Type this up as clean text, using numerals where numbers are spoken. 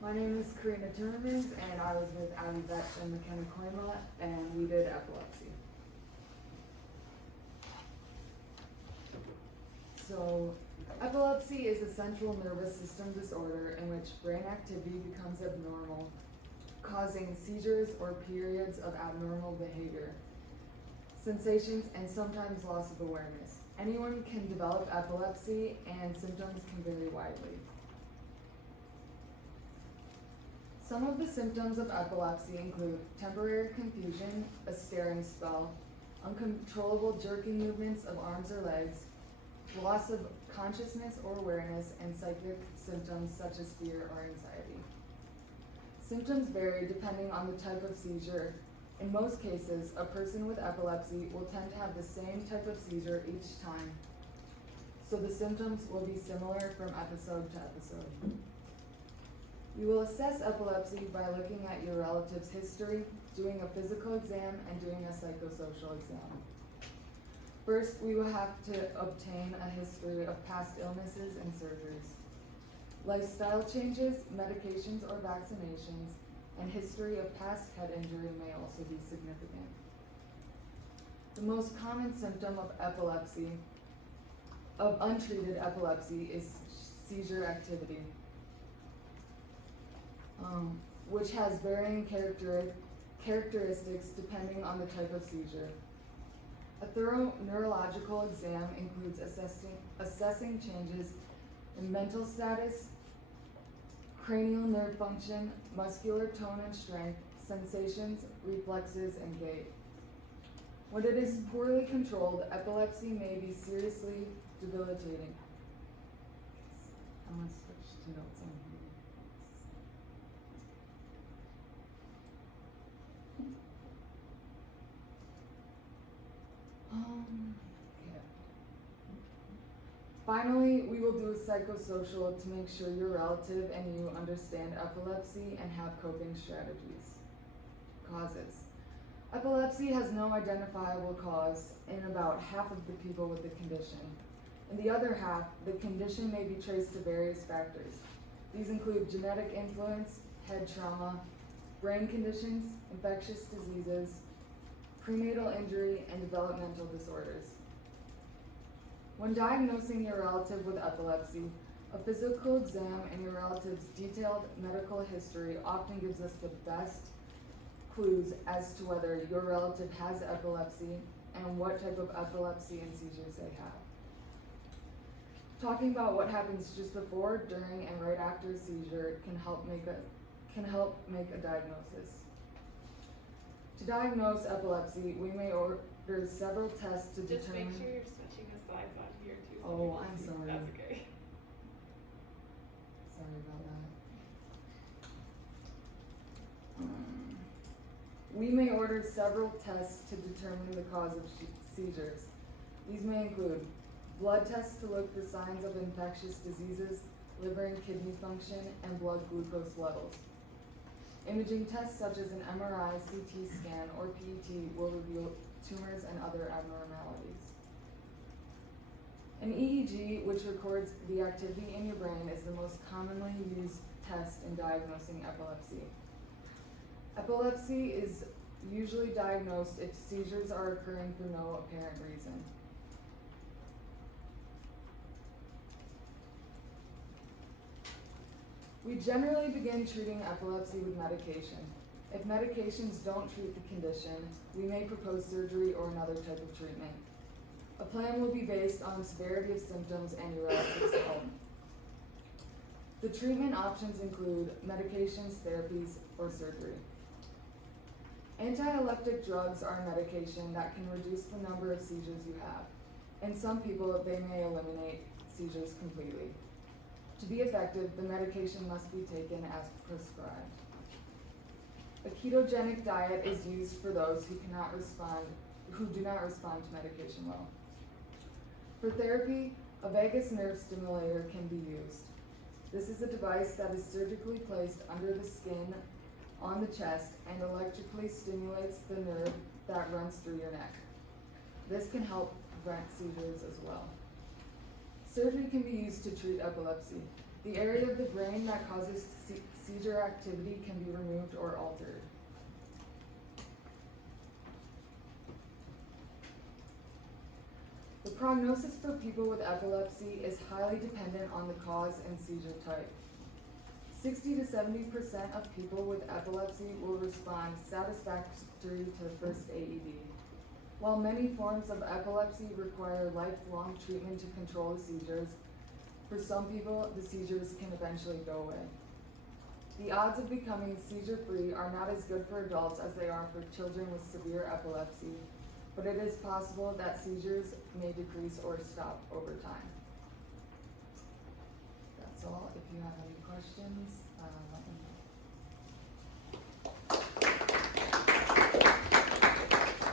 My name is Karina Timmermans, and I was with Abby Betts and McKenna Koima, and we did epilepsy. So, epilepsy is a central nervous system disorder in which brain activity becomes abnormal, causing seizures or periods of abnormal behavior, sensations, and sometimes loss of awareness. Anyone can develop epilepsy, and symptoms can vary widely. Some of the symptoms of epilepsy include temporary confusion, a staring spell, uncontrollable jerking movements of arms or legs, loss of consciousness or awareness, and psychic symptoms such as fear or anxiety. Symptoms vary depending on the type of seizure. In most cases, a person with epilepsy will tend to have the same type of seizure each time, so the symptoms will be similar from episode to episode. You will assess epilepsy by looking at your relative's history, doing a physical exam, and doing a psychosocial exam. First, we will have to obtain a history of past illnesses and surgeries. Lifestyle changes, medications or vaccinations, and history of past head injury may also be significant. The most common symptom of epilepsy, of untreated epilepsy, is seizure activity, which has varying characteristics depending on the type of seizure. A thorough neurological exam includes assessing changes in mental status, cranial nerve function, muscular tone and strength, sensations, reflexes, and gait. When it is poorly controlled, epilepsy may be seriously debilitating. I'm going to switch to notes on here. Okay. Finally, we will do a psychosocial to make sure your relative and you understand epilepsy and have coping strategies. Causes. Epilepsy has no identifiable cause in about half of the people with the condition. In the other half, the condition may be traced to various factors. These include genetic influence, head trauma, brain conditions, infectious diseases, prenatal injury, and developmental disorders. When diagnosing your relative with epilepsy, a physical exam and your relative's detailed medical history often gives us the best clues as to whether your relative has epilepsy and what type of epilepsy and seizures they have. Talking about what happens just before, during, and right after a seizure can help make a diagnosis. To diagnose epilepsy, we may order several tests to determine. Just make sure you're switching the slides on here too. Oh, I'm sorry. That's okay. Sorry about that. We may order several tests to determine the cause of seizures. These may include blood tests to look for signs of infectious diseases, liver and kidney function, and blood glucose levels. Imaging tests such as an MRI, CT scan, or PET will reveal tumors and other abnormalities. An EEG, which records the activity in your brain, is the most commonly used test in diagnosing epilepsy. Epilepsy is usually diagnosed if seizures are occurring for no apparent reason. We generally begin treating epilepsy with medication. If medications don't treat the condition, we may propose surgery or another type of treatment. A plan will be based on severity of symptoms and your relative's health. The treatment options include medications, therapies, or surgery. Anti-epileptic drugs are a medication that can reduce the number of seizures you have. In some people, they may eliminate seizures completely. To be effective, the medication must be taken as prescribed. A ketogenic diet is used for those who do not respond to medication well. For therapy, a vagus nerve stimulator can be used. This is a device that is surgically placed under the skin on the chest and electrically stimulates the nerve that runs through your neck. This can help prevent seizures as well. Surgery can be used to treat epilepsy. The area of the brain that causes seizure activity can be removed or altered. The prognosis for people with epilepsy is highly dependent on the cause and seizure type. 60 to 70% of people with epilepsy will respond satisfactory to the first AED. While many forms of epilepsy require lifelong treatment to control the seizures, for some people, the seizures can eventually go away. The odds of becoming seizure-free are not as good for adults as they are for children with severe epilepsy, but it is possible that seizures may decrease or stop over time. That's all. If you have any questions, let me know.